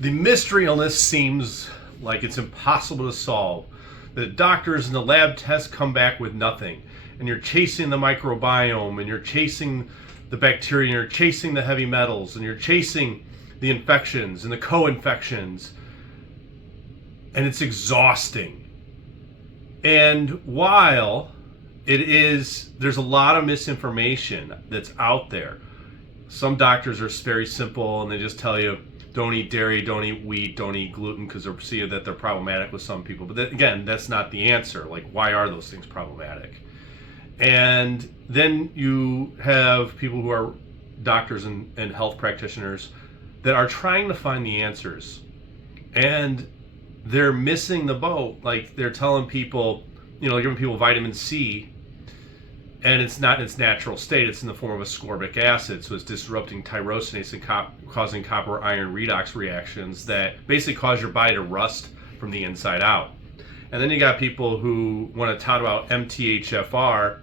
The mystery illness seems like it's impossible to solve. The doctors and the lab tests come back with nothing. And you're chasing the microbiome, and you're chasing the bacteria, and you're chasing the heavy metals, and you're chasing the infections and the co-infections. And it's exhausting. And while there's a lot of misinformation that's out there. Some doctors are very simple and they just tell you, don't eat dairy, don't eat wheat, don't eat gluten, because they're seeing that they're problematic with some people. But again, that's not the answer. Like, why are those things problematic? And then you have people who are doctors and health practitioners that are trying to find the answers. And they're missing the boat. Like, they're telling people, they're giving people vitamin C, and it's not in its natural state. It's in the form of ascorbic acid, so it's disrupting tyrosinase and causing copper iron redox reactions that basically cause your body to rust from the inside out. And then you got people who want to tout about MTHFR,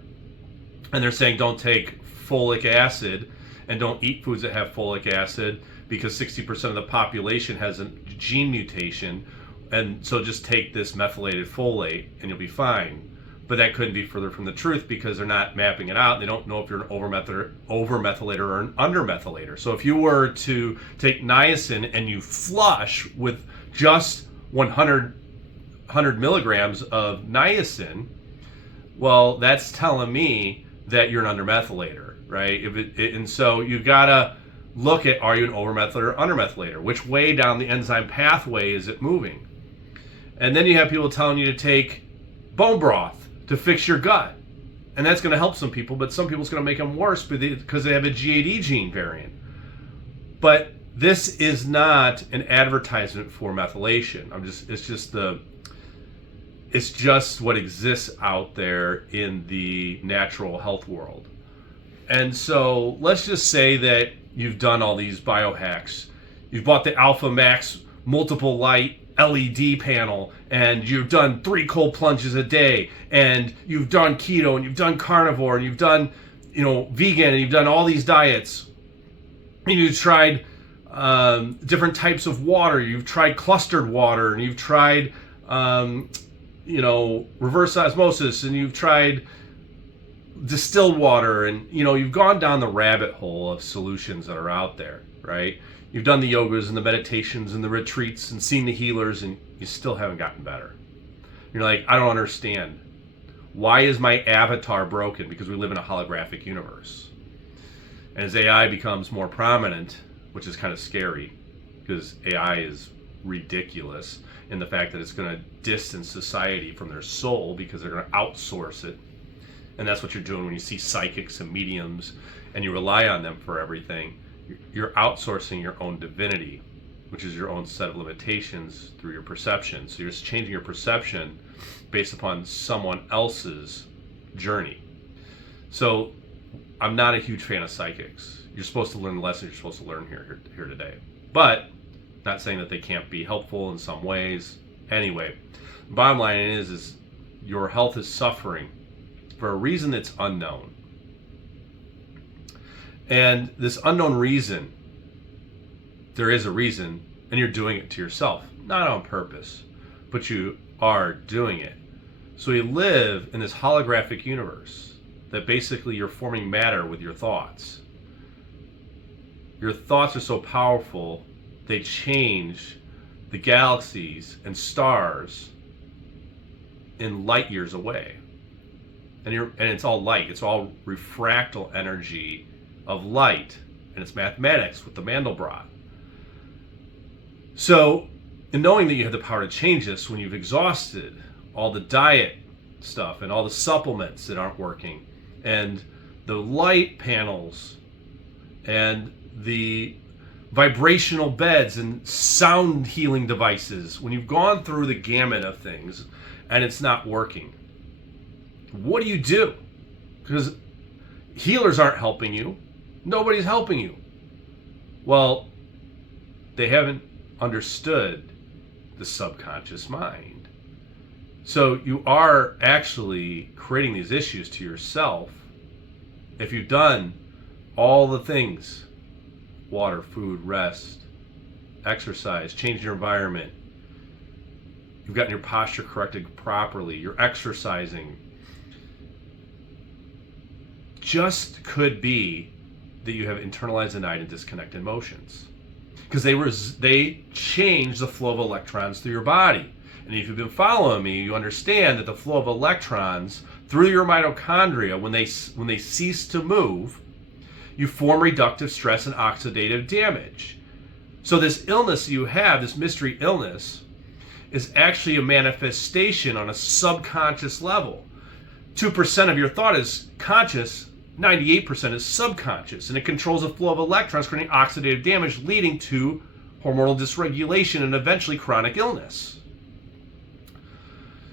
and they're saying don't take folic acid and don't eat foods that have folic acid because 60% of the population has a gene mutation, and so just take this methylated folate and you'll be fine. But that couldn't be further from the truth because they're not mapping it out. They don't know if you're an over-methylator or an under-methylator. So if you were to take niacin and you flush with just 100 milligrams of niacin, well, that's telling me that you're an under-methylator, right? And so you gotta look at, are you an over-methylator or under-methylator? Which way down the enzyme pathway is it moving? And then you have people telling you to take bone broth to fix your gut. And that's going to help some people, but some people it's going to make them worse because they have a GAD gene variant. But this is not an advertisement for methylation. It's just what exists out there in the natural health world. And so let's just say that you've done all these biohacks. You've bought the Alpha Max multiple light LED panel, and you've done 3 cold plunges a day, and you've done keto, and you've done carnivore, and you've done, vegan, and you've done all these diets. And you've tried different types of water. You've tried clustered water, and you've tried, reverse osmosis, and you've tried distilled water, and, you've gone down the rabbit hole of solutions that are out there, right? You've done the yogas and the meditations and the retreats and seen the healers, and you still haven't gotten better. You're like, I don't understand. Why is my avatar broken? Because we live in a holographic universe. And as AI becomes more prominent, which is kind of scary, because AI is ridiculous in the fact that it's going to distance society from their soul because they're going to outsource it. And that's what you're doing when you see psychics and mediums and you rely on them for everything. You're outsourcing your own divinity, which is your own set of limitations through your perception. So you're just changing your perception based upon someone else's journey. So I'm not a huge fan of psychics. You're supposed to learn the lessons you're supposed to learn here today. But not saying that they can't be helpful in some ways. Anyway, bottom line is your health is suffering for a reason that's unknown. And this unknown reason, there is a reason, and you're doing it to yourself. Not on purpose, but you are doing it. So you live in this holographic universe that basically you're forming matter with your thoughts. Your thoughts are so powerful, they change the galaxies and stars in light years away. And it's all light. It's all refractal energy of light, and it's mathematics with the Mandelbrot. So, in knowing that you have the power to change this when you've exhausted all the diet stuff and all the supplements that aren't working, and the light panels, and the vibrational beds and sound healing devices, when you've gone through the gamut of things and it's not working, what do you do? Because healers aren't helping you. Nobody's helping you. Well, they haven't understood the subconscious mind. So you are actually creating these issues to yourself if you've done all the things: water, food, rest, exercise, changed your environment, you've gotten your posture corrected properly, you're exercising, just could be that you have internalized denied and disconnected emotions, because they change the flow of electrons through your body. And if you've been following me, you understand that the flow of electrons through your mitochondria, when they cease to move, you form reductive stress and oxidative damage. So this illness you have, this mystery illness, is actually a manifestation on a subconscious level. 2% of your thought is conscious, 98% is subconscious, and it controls the flow of electrons, creating oxidative damage, leading to hormonal dysregulation and eventually chronic illness.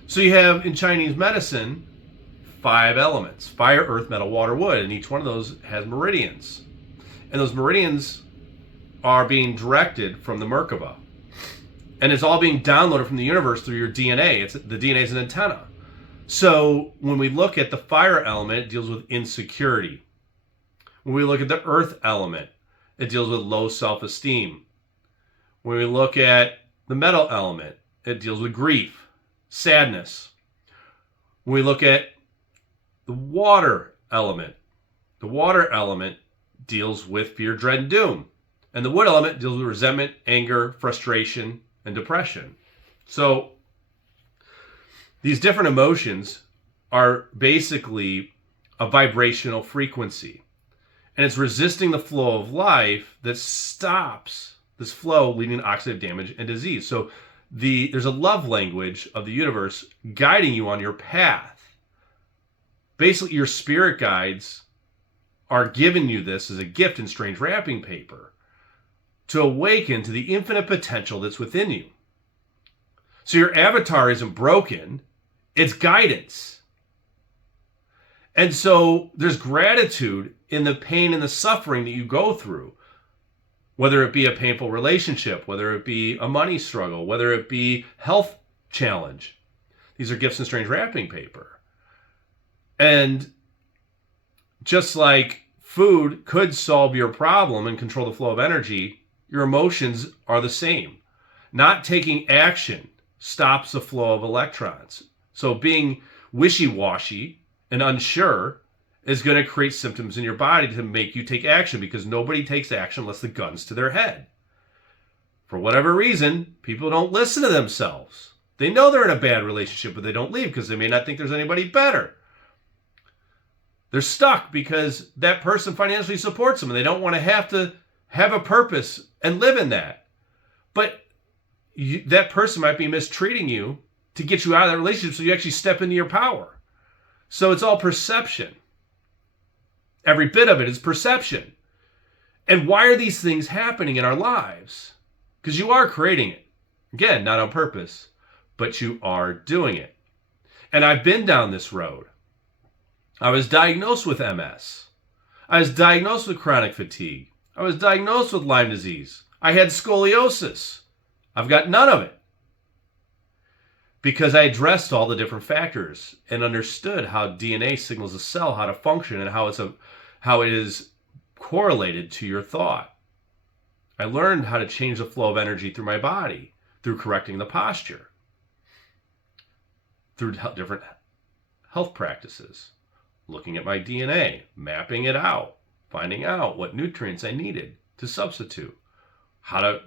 So you have, in Chinese medicine, 5 elements: fire, earth, metal, water, wood, and each one of those has meridians. And those meridians are being directed from the Merkaba. And it's all being downloaded from the universe through your DNA. The DNA is an antenna. So when we look at the fire element, it deals with insecurity. When we look at the earth element, it deals with low self-esteem. When we look at the metal element, it deals with grief, sadness. When we look at the water element deals with fear, dread, and doom. And the wood element deals with resentment, anger, frustration, and depression. So these different emotions are basically a vibrational frequency. And it's resisting the flow of life that stops this flow, leading to oxidative damage and disease. So there's a love language of the universe guiding you on your path. Basically, your spirit guides are giving you this as a gift in strange wrapping paper to awaken to the infinite potential that's within you. So your avatar isn't broken, it's guidance. And so there's gratitude in the pain and the suffering that you go through, whether it be a painful relationship, whether it be a money struggle, whether it be health challenge. These are gifts in strange wrapping paper. And just like food could solve your problem and control the flow of energy, your emotions are the same. Not taking action stops the flow of electrons. So being wishy-washy and unsure is going to create symptoms in your body to make you take action, because nobody takes action unless the gun's to their head. For whatever reason, people don't listen to themselves. They know they're in a bad relationship, but they don't leave because they may not think there's anybody better. They're stuck because that person financially supports them and they don't want to have a purpose and live in that. But that person might be mistreating you to get you out of that relationship so you actually step into your power. So it's all perception. Every bit of it is perception. And why are these things happening in our lives? Because you are creating it. Again, not on purpose, but you are doing it. And I've been down this road. I was diagnosed with MS. I was diagnosed with chronic fatigue. I was diagnosed with Lyme disease. I had scoliosis. I've got none of it. Because I addressed all the different factors and understood how DNA signals a cell how to function and how it is correlated to your thought. I learned how to change the flow of energy through my body, through correcting the posture, through different health practices, looking at my DNA, mapping it out, finding out what nutrients I needed to substitute, how to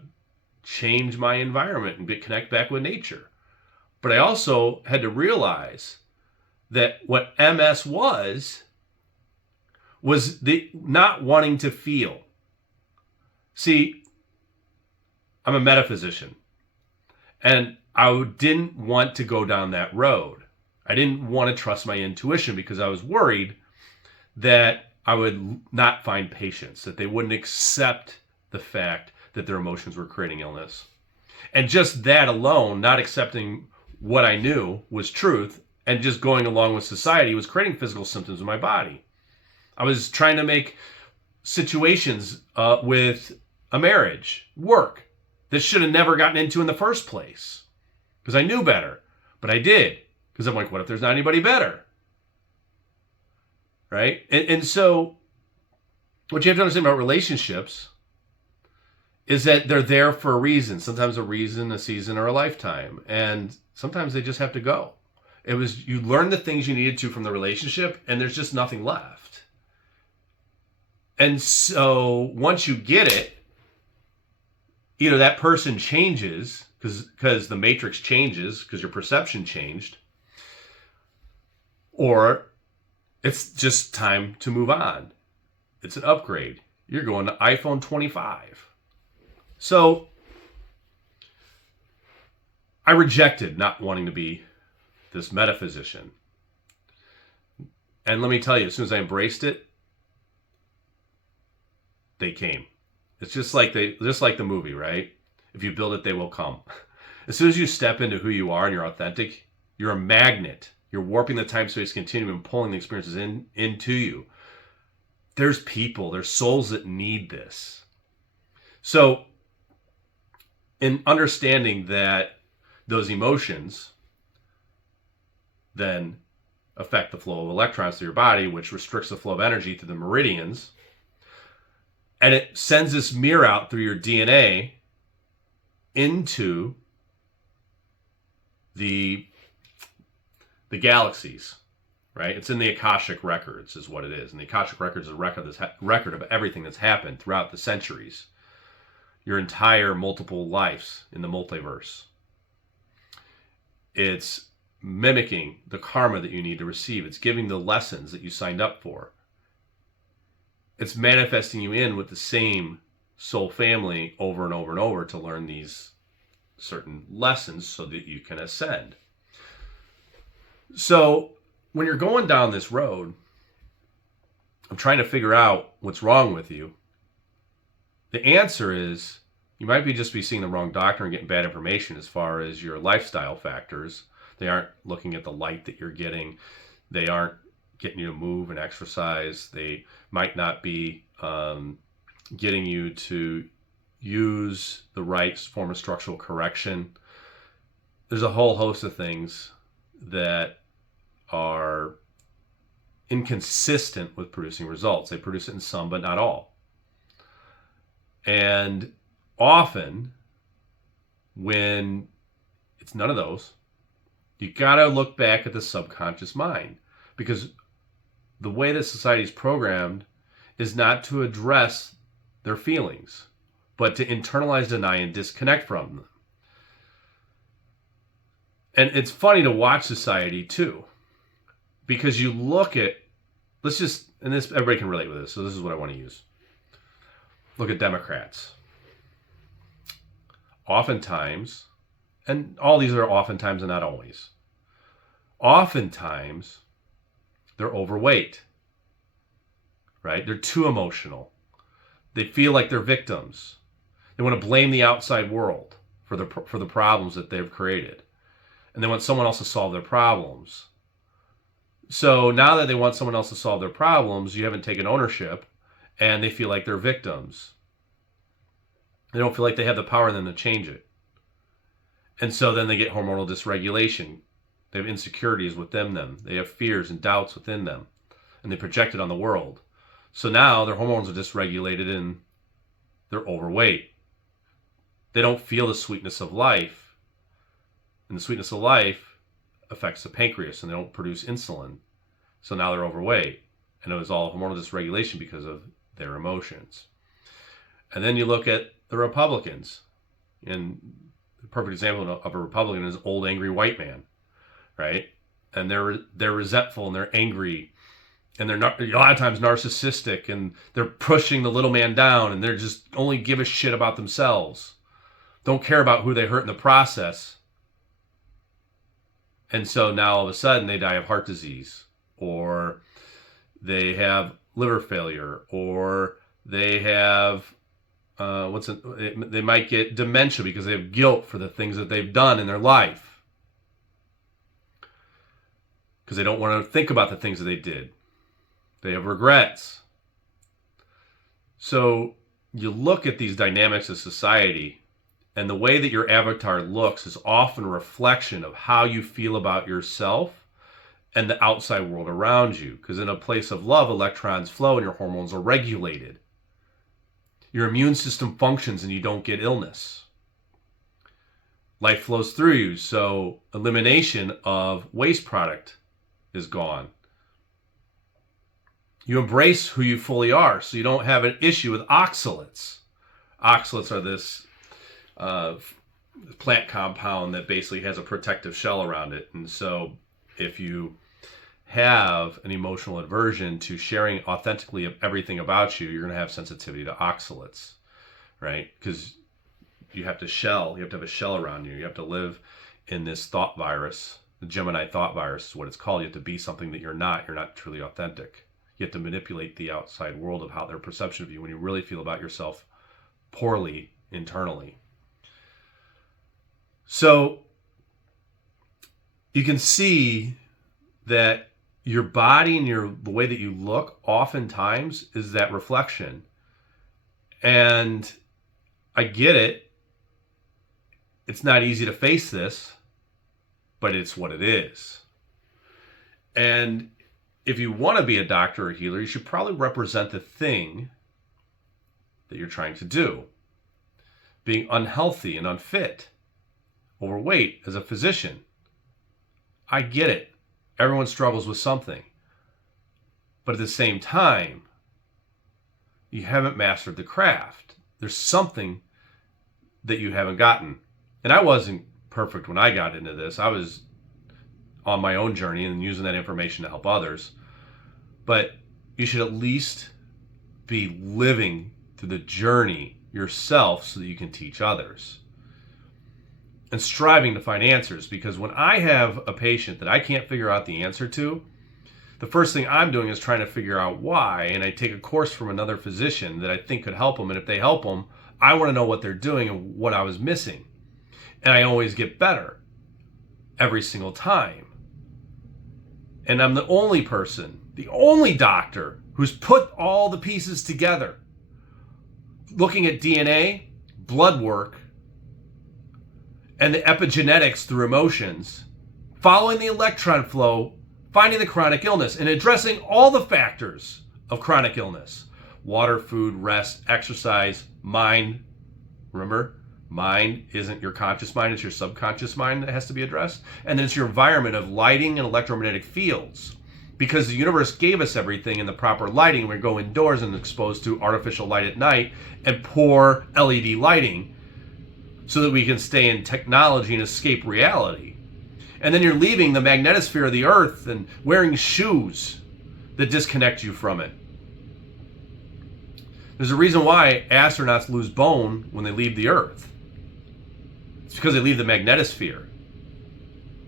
change my environment and connect back with nature. But I also had to realize that what MS was the not wanting to feel. See, I'm a metaphysician, and I didn't want to go down that road. I didn't want to trust my intuition because I was worried that I would not find patients, that they wouldn't accept the fact that their emotions were creating illness. And just that alone, not accepting what I knew was truth and just going along with society, was creating physical symptoms in my body. I was trying to make situations with a marriage work that should have never gotten into in the first place because I knew better, but I did. Because I'm like, what if there's not anybody better? Right? And so what you have to understand about relationships is that they're there for a reason. Sometimes a reason, a season, or a lifetime. And sometimes they just have to go. It was, you learned the things you needed to from the relationship, and there's just nothing left. And so once you get it, either that person changes because the matrix changes because your perception changed, or it's just time to move on. It's an upgrade. You're going to iPhone 25. So I rejected not wanting to be this metaphysician. And let me tell you, as soon as I embraced it, they came. It's just like the movie, right? If you build it, they will come. As soon as you step into who you are and you're authentic, you're a magnet. You're warping the time-space continuum and pulling the experiences into you. There's people, there's souls that need this. So, in understanding that those emotions then affect the flow of electrons through your body, which restricts the flow of energy through the meridians, and it sends this mirror out through your DNA into the galaxies, right? It's in the Akashic Records is what it is. And the Akashic Records is a record of everything that's happened throughout the centuries. Your entire multiple lives in the multiverse. It's mimicking the karma that you need to receive. It's giving the lessons that you signed up for. It's manifesting you in with the same soul family over and over and over to learn these certain lessons so that you can ascend. So when you're going down this road of trying to figure out what's wrong with you, the answer is you might just be seeing the wrong doctor and getting bad information as far as your lifestyle factors. They aren't looking at the light that you're getting. They aren't getting you to move and exercise. They might not be getting you to use the right form of structural correction. There's a whole host of things that are inconsistent with producing results. They produce it in some, but not all. And often, when it's none of those, you got to look back at the subconscious mind, because the way that society is programmed is not to address their feelings, but to internalize, deny, and disconnect from them. And it's funny to watch society too, because you look at, and this, everybody can relate with this, so this is what I want to use. Look at Democrats. Oftentimes, and all these are oftentimes and not always, oftentimes they're overweight, right? They're too emotional. They feel like they're victims. They want to blame the outside world for the problems that they've created. And they want someone else to solve their problems. So now that they want someone else to solve their problems, you haven't taken ownership, and they feel like they're victims. They don't feel like they have the power in them to change it. And so then they get hormonal dysregulation. They have insecurities within them. They have fears and doubts within them. And they project it on the world. So now their hormones are dysregulated and they're overweight. They don't feel the sweetness of life. And the sweetness of life affects the pancreas, and they don't produce insulin. So now they're overweight. And it was all hormonal dysregulation because of their emotions. And then you look at the Republicans. And the perfect example of a Republican is an old, angry white man, right? And they're resentful and they're angry. And they're not, a lot of times narcissistic, and they're pushing the little man down, and they're just only give a shit about themselves. Don't care about who they hurt in the process. And so now all of a sudden they die of heart disease, or they have liver failure, or they have they might get dementia because they have guilt for the things that they've done in their life, because they don't want to think about the things that they did. They have regrets. So you look at these dynamics of society, and the way that your avatar looks is often a reflection of how you feel about yourself and the outside world around you. Because in a place of love, electrons flow and your hormones are regulated. Your immune system functions and you don't get illness. Life flows through you, so elimination of waste product is gone. You embrace who you fully are, so you don't have an issue with oxalates. Oxalates are this plant compound that basically has a protective shell around it. And so if you have an emotional aversion to sharing authentically everything about you, you're going to have sensitivity to oxalates, right? Because you have to have a shell around you. You have to live in this thought virus. The Gemini thought virus is what it's called. You have to be something that you're not. You're not truly authentic. You have to manipulate the outside world of how their perception of you when you really feel about yourself poorly internally. So you can see that your body and the way that you look oftentimes is that reflection. And I get it. It's not easy to face this, but it's what it is. And if you want to be a doctor or healer, you should probably represent the thing that you're trying to do. Being unhealthy and unfit, overweight as a physician. I get it. Everyone struggles with something. But at the same time, you haven't mastered the craft. There's something that you haven't gotten. And I wasn't perfect when I got into this. I was on my own journey and using that information to help others. But you should at least be living through the journey yourself so that you can teach others. And striving to find answers, because when I have a patient that I can't figure out the answer to, the first thing I'm doing is trying to figure out why, and I take a course from another physician that I think could help them, and if they help them, I want to know what they're doing and what I was missing. And I always get better every single time. And I'm the only person, the only doctor who's put all the pieces together, looking at DNA, blood work, and the epigenetics through emotions, following the electron flow, finding the chronic illness, and addressing all the factors of chronic illness. Water, food, rest, exercise, mind. Remember, mind isn't your conscious mind, it's your subconscious mind that has to be addressed. And then it's your environment of lighting and electromagnetic fields. Because the universe gave us everything in the proper lighting. We go indoors and exposed to artificial light at night and poor LED lighting, so that we can stay in technology and escape reality. And then you're leaving the magnetosphere of the earth and wearing shoes that disconnect you from it. There's a reason why astronauts lose bone when they leave the earth. It's because they leave the magnetosphere.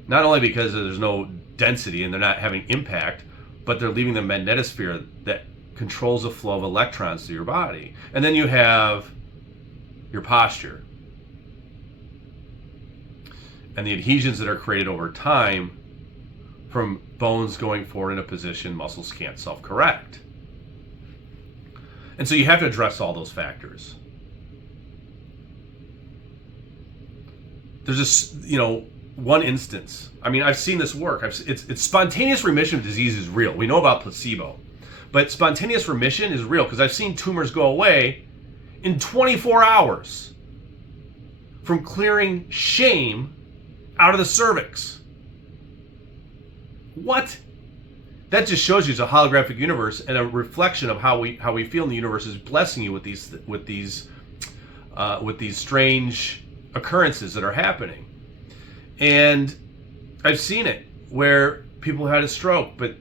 Not only because there's no density and they're not having impact, but they're leaving the magnetosphere that controls the flow of electrons through your body. And then you have your posture. And the adhesions that are created over time from bones going forward in a position muscles can't self-correct. And so you have to address all those factors. There's this, one instance. I mean, I've seen this work. It's spontaneous remission of disease is real. We know about placebo. But spontaneous remission is real because I've seen tumors go away in 24 hours from clearing shame out of the cervix. What? That just shows you it's a holographic universe and a reflection of how we feel in the universe is blessing you with these strange occurrences that are happening. And I've seen it where people had a stroke, but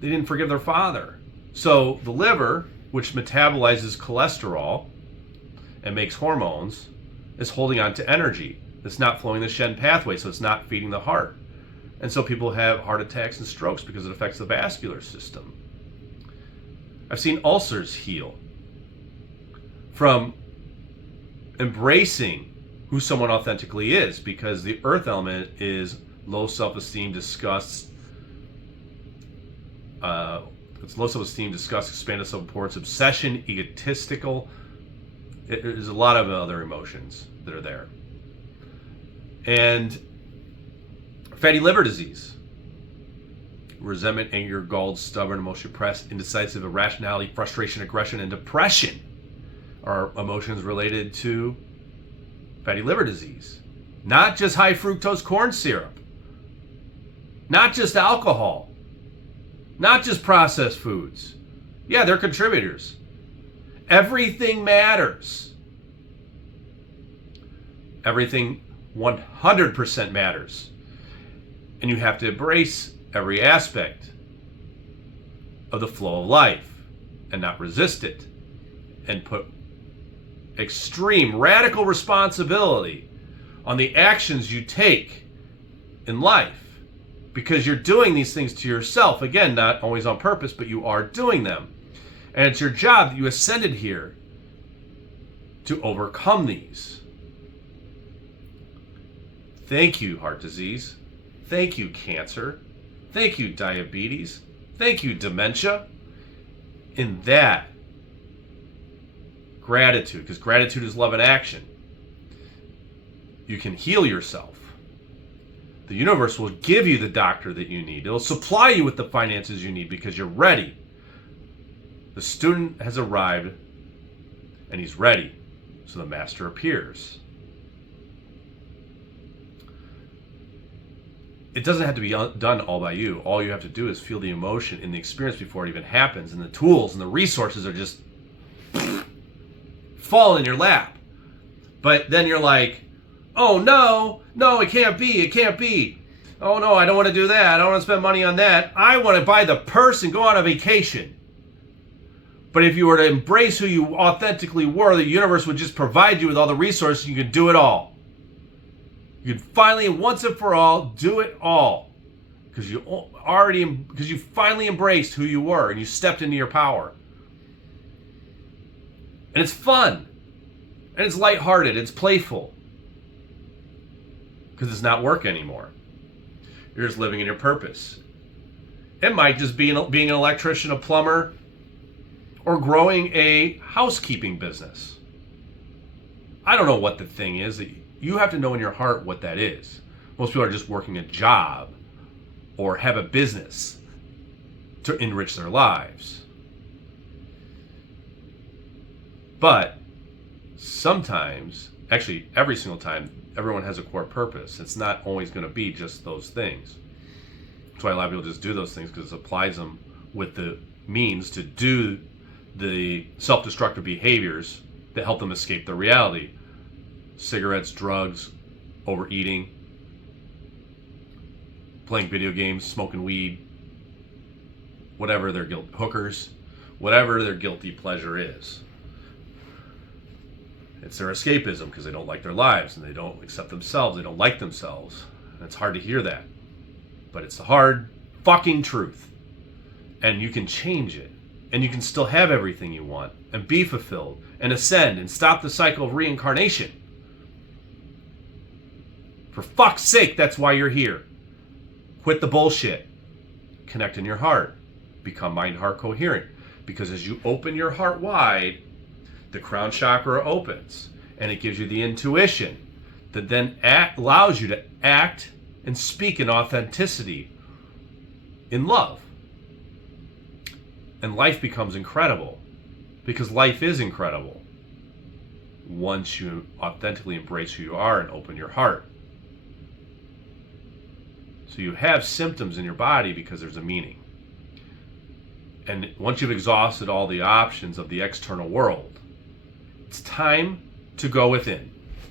they didn't forgive their father. So the liver, which metabolizes cholesterol and makes hormones, is holding on to energy. It's not flowing the Shen pathway, so it's not feeding the heart. And so people have heart attacks and strokes because it affects the vascular system. I've seen ulcers heal from embracing who someone authentically is, because the earth element is low self-esteem, disgust. It's low self-esteem, disgust, expanded self-importance, obsession, egotistical. There's a lot of other emotions that are there. And fatty liver disease, resentment, anger, galled, stubborn, emotionally depressed, indecisive, irrationality, frustration, aggression, and depression are emotions related to fatty liver disease. Not just high fructose corn syrup. Not just alcohol. Not just processed foods. Yeah, they're contributors. Everything matters. Everything 100% matters. And you have to embrace every aspect of the flow of life and not resist it, and put extreme radical responsibility on the actions you take in life, because you're doing these things to yourself. Again, not always on purpose, but you are doing them. And it's your job that you ascended here to overcome these. Thank you, heart disease. Thank you, cancer. Thank you, diabetes. Thank you, dementia. In that, gratitude, because gratitude is love in action, you can heal yourself. The universe will give you the doctor that you need. It'll supply you with the finances you need because you're ready. The student has arrived and he's ready. So the master appears. It doesn't have to be done all by you. All you have to do is feel the emotion in the experience before it even happens, and the tools and the resources are just fall in your lap. But then you're like, oh no, it can't be. Oh no, I don't want to do that. I don't want to spend money on that. I want to buy the purse and go on a vacation. But if you were to embrace who you authentically were, the universe would just provide you with all the resources. You could do it all. You could finally, once and for all, do it all. Because you finally embraced who you were and you stepped into your power. And it's fun. And it's lighthearted. It's playful. Because it's not work anymore. You're just living in your purpose. It might just be being an electrician, a plumber, or growing a housekeeping business. I don't know what the thing is. You have to know in your heart what that is. Most people are just working a job or have a business to enrich their lives. But sometimes, actually every single time, everyone has a core purpose. It's not always going to be just those things. That's why a lot of people just do those things, because it supplies them with the means to do the self-destructive behaviors that help them escape their reality. Cigarettes, drugs, overeating, playing video games, smoking weed, whatever their hookers, whatever their guilty pleasure is. It's their escapism, because they don't like their lives and they don't accept themselves. They don't like themselves. And it's hard to hear that. But it's the hard fucking truth. And you can change it. And you can still have everything you want and be fulfilled and ascend and stop the cycle of reincarnation. For fuck's sake, that's why you're here. Quit the bullshit. Connect in your heart. Become mind-heart coherent. Because as you open your heart wide, the crown chakra opens. And it gives you the intuition that then allows you to act and speak in authenticity, in love. And life becomes incredible. Because life is incredible once you authentically embrace who you are and open your heart. So you have symptoms in your body because there's a meaning. And once you've exhausted all the options of the external world, it's time to go within.